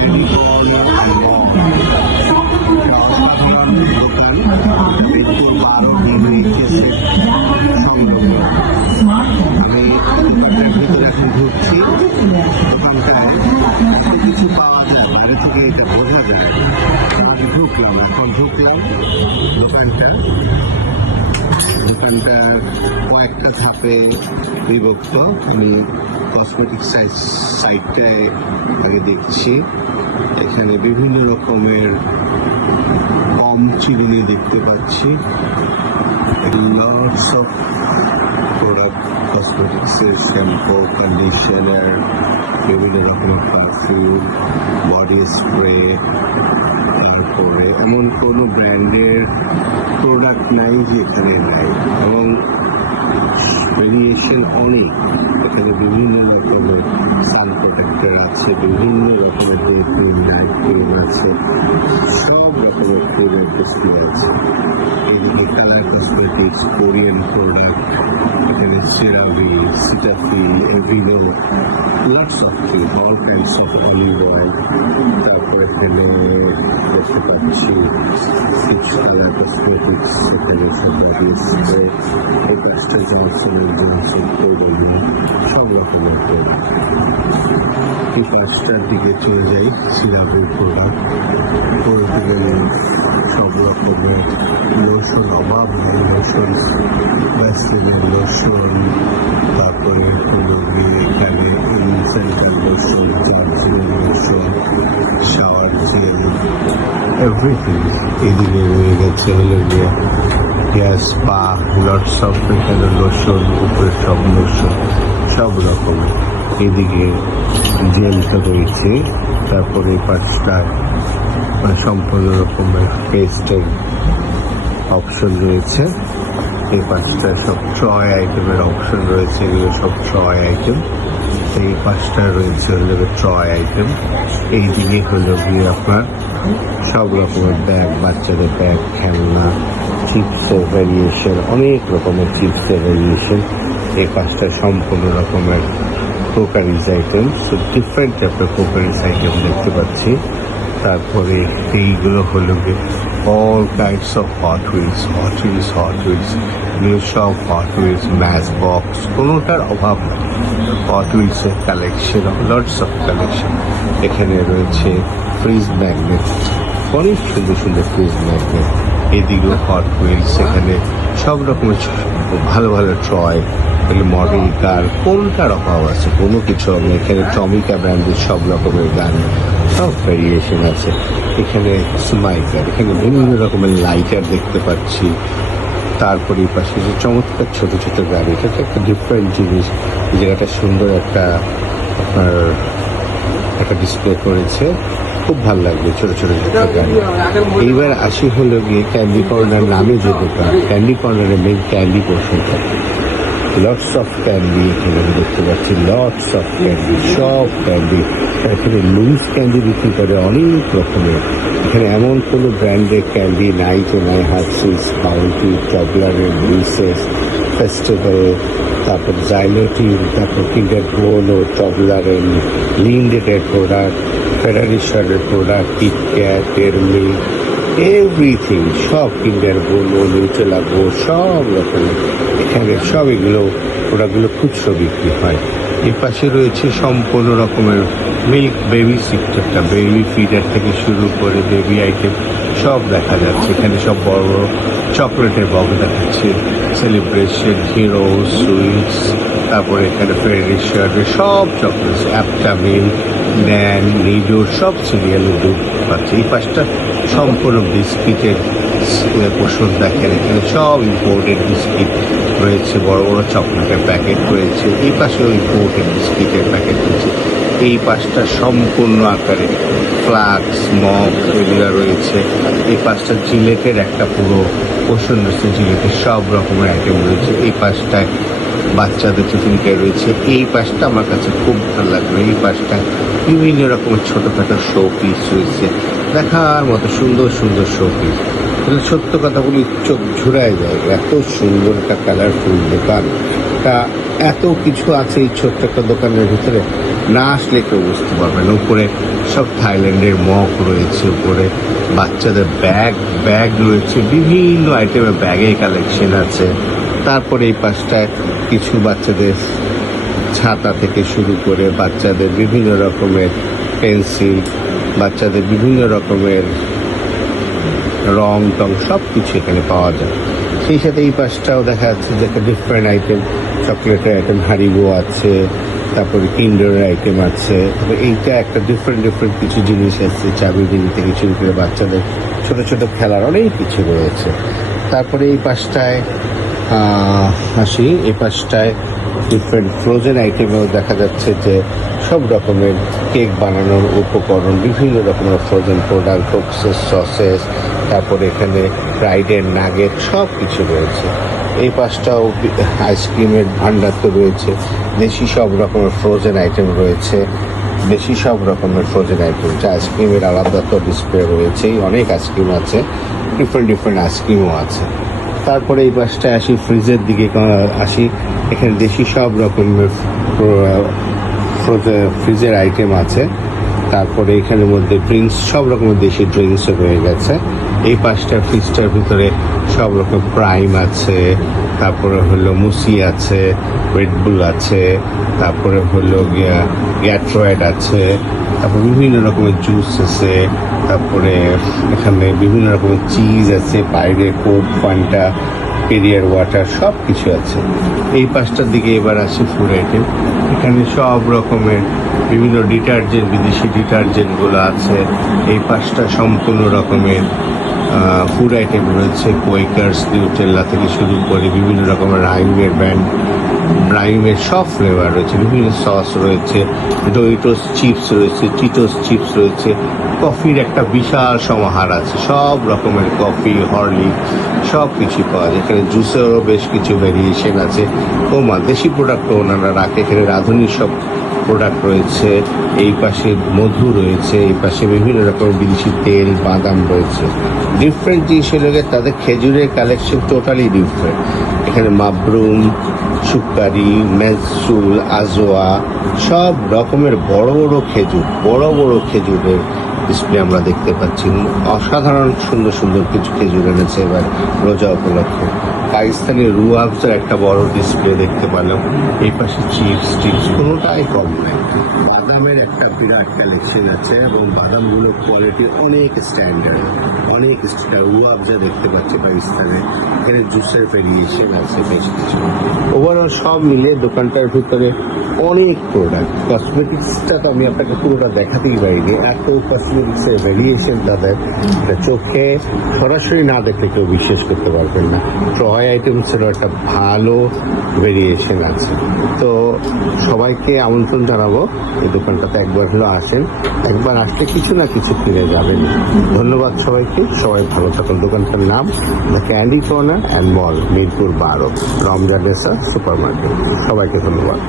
Candy corn অসাধারণ দোকান। Medinipur 12 degree সংলগ্ন। আমি দোকানটার ভিতরে এখন ঢুকছি। দোকানটায় এখন কিছু পাওয়া যায়, বাইরে থেকে এটা বোঝা যায়। আমি এখন ঢুকলাম দোকানটা কয়েকটা ধাপে বিভক্ত। আমি কসমেটিক সাইডটায় আগে দেখছি। এখানে বিভিন্ন রকমের কম চিরুনি দেখতে পাচ্ছি। লটস অফ প্রোডাক্ট, কসমেটিক্সের শ্যাম্পু, কন্ডিশনার, বিভিন্ন রকমের পারফিউম, বডি স্প্রে। তারপরে এমন কোনো ব্র্যান্ডের প্রোডাক্ট নাই যে এখানে নাই, এবং ভেরিয়েশন অনেক। এখানে বিভিন্ন রকমের সান প্রোটেক্টর আছে, বিভিন্ন রকমের ডে ক্রিম, নাইট ক্রিম আছে, সব রকমের ক্রিমের ডিসপ্লে আছে। এইদিকে কালার কসমেটিক্স, কোরিয়ান প্রোডাক্ট, এখানে CeraVe, Cetaphil, Aveeno, lots of cream, all kinds of olive oil. তারপর এখানে দেখতে পাচ্ছি কিছু কালার কসমেটিক্স, এখানে বডি স্প্রে, এই পাঁচটা জনসনের জনসন প্রোডাক্ট, সব রকমের প্রোডাক্ট। এই পাঁচটার দিকে চলে যাই, সিরাভির প্রোডাক্ট বলতে গেলে সব রকমের লোশন, অভাব নেই লোশন, ভ্যাসলিনের লোশন, তারপরে হলো গিয়ে এখানে ইনসেন্টাল লোশন, জর্জিনের লোশন, শাওয়ার জেল, এভরিথিং। এদিকে রয়ে গেছে হলো গিয়ে হেয়ার স্পা, লটস অফ এখানে লোশন, উপরে সব লোশন, সব রকমের। এদিকে জেলটা রয়েছে। তারপরে পাঁচটায় সম্পূর্ণ রকমের পেস্টের অপশন রয়েছে। এই পাঁচটায় সব ট্রয় আইটেমের অপশন রয়েছে, এগুলো সব ট্রয় আইটেম। এই পাঁচটা রয়েছে হলো ট্রয় আইটেম। এইদিকে হলো গিয়ে আপনার সব রকমের ব্যাগ, বাচ্চাদের ব্যাগ, খেলনা, চিপসের ভ্যারিয়েশন, অনেক রকমের চিপসের ভ্যারিয়েশন। এই পাঁচটা সম্পূর্ণ রকমের কোকারিজ আইটেম, সো ডিফারেন্ট টাইপের কোকারিজ আইটেম দেখতে পাচ্ছি। তারপরে এইগুলো হলো গিয়ে all kinds of Hot Wheels, এগুলো সব হট হুইলস, ম্যাচ বক্স, কোনোটার অভাব নেই। হট হুইলসের কালেকশন, লটস অফ কালেকশন। এখানে রয়েছে ফ্রিজ ম্যাগনেট, অনেক সুন্দর সুন্দর ফ্রিজ ম্যাগনেট। এদিকেও হট হুইলস, এখানে সব রকমের ভালো ভালো ট্রয়, মডেল কার, কোনটার অভাব আছে, কোনো কিছু হবে। এখানে টমিকা ব্র্যান্ডের সব রকমের গাড়ি, সব ভ্যারিয়েশন আছে। এখানে সুমাইকার, এখানে বিভিন্ন রকমের লাইটার দেখতে পাচ্ছি। তারপরে এই পাশে যে চমৎকার ছোট ছোট গাড়ি, এটা একটা ডিফারেন্ট জিনিস। জায়গাটা সুন্দর একটা আপনার একটা ডিসপ্লে করেছে, খুব ভালো লাগবে ছোট ছোট ছোট গাড়ি। এইবার আসি হলো গিয়ে ক্যান্ডি কর্নার নামে যে দোকান, ক্যান্ডি কর্নারের মেন ক্যান্ডি পোর্শন থাকে। লটস অফ ক্যান্ডি এখানে দেখতে পাচ্ছি, লটস অফ ক্যান্ডি, সব ক্যান্ডি। এখানে লুইস ক্যান্ডি বিক্রি করে অনেক রকমের। এখানে এমন কোনো ব্র্যান্ডের ক্যান্ডি নাই যে নাই, হার্সিস, বাউন্টি, টবলারের, লুইসেস, ফেস্টিভ্যাল, তারপর জাইলোটিন, তারপর কিন্ডার বোলো, টবলারের, লিন্ডেটের প্রোডাক্ট, ফেরারিশারের প্রোডাক্ট, কিটক্যাট, ডেয়ারি, এভরিথিং, সব কিন্ডার বোলো, নিউট্রেলা গো, সব রকমের এখানে সব এগুলো প্রোডাক্টগুলো খুচরো বিক্রি হয়। এর পাশে রয়েছে সম্পূর্ণ রকমের মিল্ক বেবি সেক্টরটা, বেবি ফিডার থেকে শুরু করে বেবি আইটেম সব দেখা যাচ্ছে। এখানে সব বড় বড় চকলেটের বক্স দেখাচ্ছে, সেলিব্রেশন, হিরো, সুইটস, তারপরে এখানে ফেরিশারের সব চকলেটস, অ্যাপটামিল, ন্যান, নিডোর, সব সিরিয়ালের দুধ পাচ্ছে। এই পাশটা সম্পূর্ণ বিস্কিটের ওষুধ দেখেন, এখানে সব ইম্পোর্টেড বিস্কিট রয়েছে, বড় বড় চকলেটের প্যাকেট রয়েছে। এই পাশেও ইম্পোর্টেড বিস্কিটের প্যাকেট রয়েছে। এই পাশটা সম্পূর্ণ আকারে ফ্লাক্স, মগ এগুলো রয়েছে। এই পাশটা জিলেটের একটা পুরো পোষণ রয়েছে, জিলেটের সব রকমের আইটেম রয়েছে। এই পাশটায় বাচ্চাদের টিফিন কেয়ার রয়েছে। এই পাশটা আমার কাছে খুব ভালো লাগলো, এই পাশটা বিভিন্ন রকমের ছোটোখাটো শো পিস রয়েছে, দেখার মতো সুন্দর সুন্দর শো পিস। তাহলে সত্য কথা বলি, চোখ ঝুরায় যায়, এত সুন্দর একটা কালারফুল দোকান। তা এত কিছু আছে এই ছোট্ট একটা দোকানের ভিতরে, না আসলে কেউ বুঝতে পারবে না। উপরে সব থাইল্যান্ডের মগ রয়েছে উপরে, বাচ্চাদের ব্যাগ রয়েছে, বিভিন্ন আইটেমের ব্যাগের কালেকশন আছে। তারপরে এই পাশটায় কিছু বাচ্চাদের ছাতা থেকে শুরু করে বাচ্চাদের বিভিন্ন রকমের পেন্সিল, বাচ্চাদের বিভিন্ন রকমের রং টং সব কিছু এখানে পাওয়া যায়। সেই সাথে এই পাশটাও দেখা যাচ্ছে যে একটা ডিফারেন্ট আইটেম, চকলেটের আইটেম হারিবো আছে, তারপরে কিন্ডারের আইটেম আছে। তবে এইটা একটা ডিফারেন্ট কিছু জিনিস আছে, চাবি জিনি থেকে শুরু করে বাচ্চাদের ছোট ছোট খেলার অনেক কিছু রয়েছে। তারপরে এই পাশটায় আসি, এই পাশটায় ডিফারেন্ট ফ্রোজেন আইটেমেও দেখা যাচ্ছে যে সব রকমের কেক বানানোর উপকরণ, বিভিন্ন রকমের ফ্রোজেন প্রোডাক্ট, কোকসেস, সসেস, তারপরে এখানে ফ্রাইডের নাগেট সব কিছু রয়েছে। এই পাশটাও আইসক্রিমের ভান্ডার তো রয়েছে, দেশি সব রকমের ফ্রোজেন আইটেম রয়েছে, দেশি সব রকমের ফ্রোজেন আইটেম। আইসক্রিমের আলাদা তো ডিসপ্লে রয়েছেই, অনেক আইসক্রিম আছে, ডিফারেন্ট আইসক্রিমও আছে। তারপরে এই পাশটায় আসি, ফ্রিজের দিকে আসি। এখানে দেশি সব রকমের ফ্রিজের আইটেম আছে। তারপরে এখানের মধ্যে ড্রিঙ্কস, সব রকমের দেশি ড্রিঙ্কসও রয়ে গেছে। এই পাশটা ফ্রিজটার ভিতরে সব রকম প্রাইম আছে, তারপরে হলো মুসি আছে, রেডবুল আছে, তারপরে হলো গ্যাট্রয়েড আছে, তারপর বিভিন্ন রকমের জুস আছে, তারপরে এখানে বিভিন্ন রকমের চিজ আছে, বাইরে কোক, ফান্টা, পেরিয়ার ওয়াটার সব কিছু আছে। এই পাশটার দিকে এবার আসি ফুড আইটেম। এখানে সব রকমের বিভিন্ন ডিটারজেন্ট, বিদেশি ডিটারজেন্টগুলো আছে। এই পাশটা সম্পূর্ণ রকমের ফুড আইটেম রয়েছে, কোয়েকার্স, নিউটেল্লা থেকে শুরু করে বিভিন্ন রকমের রাইমের সব ফ্লেভার রয়েছে, বিভিন্ন সস রয়েছে, ডোরিটোস চিপস রয়েছে, চিটোস চিপস রয়েছে। কফির একটা বিশাল সমাহার আছে, সব রকমের কফি, হরলিক্স সব কিছু পাওয়া যায়। এখানে জুসেরও বেশ কিছু ভ্যারিয়েশন আছে। দেশি প্রোডাক্টও ওনারা রাখে, এখানে রাঁধুনির সব প্রোডাক্ট রয়েছে। এই পাশে মধু রয়েছে, এই পাশে বিভিন্ন রকমের বিদেশি তেল, বাদাম রয়েছে। ডিফারেন্ট জিনিস হলে তাদের খেজুরের কালেকশন টোটালি ডিফারেন্ট। এখানে মাবরুম, সুকারি, মেজসুল, আজোয়া সব রকমের বড় বড় খেজুরের ডিসপ্লে আমরা দেখতে পাচ্ছি। অসাধারণ সুন্দর কিছু খেজুর এনেছে এবার রোজা উপলক্ষে। পাকিস্তানি রুয়াবজার একটা বড় ডিসপ্লে দেখতে পেলাম। এই পাশে চিপস কোনোটাই কম নাই। বাদামের একটা বিরাট কালেকশন আছে এবং বাদামগুলোর কোয়ালিটি অনেক স্ট্যান্ডার্ড। রুয়াবজা দেখতে পাচ্ছি পাকিস্তানে। এখানে জুসের ভেরিয়েশন আছে বেশ কিছু। ওভারঅল সব মিলে দোকানটার ভিতরে অনেক প্রোডাক্ট। কসমেটিক্সটা তো আমি আপনাকে পুরোটা দেখাতেই পারিনি, এত কসমেটিক্সের ভেরিয়েশন তাদের চোখে সরাসরি না দেখলে কেউ বিশ্বাস করতে পারবেন না। টয় আইটেমসেরও একটা ভালো ভেরিয়েশন আছে। তো সবাইকে আমন্ত্রণ জানাবো এই দোকানটাতে একবার হলো আসেন, একবার আসলে কিছু না কিছু কিনে যাবেন। ধন্যবাদ সবাইকে, সবাই ভালো থাকুন। দোকানটার নাম the candy corner and mall, Mirpur 12, Ramzan Nessa super market. সবাইকে ধন্যবাদ।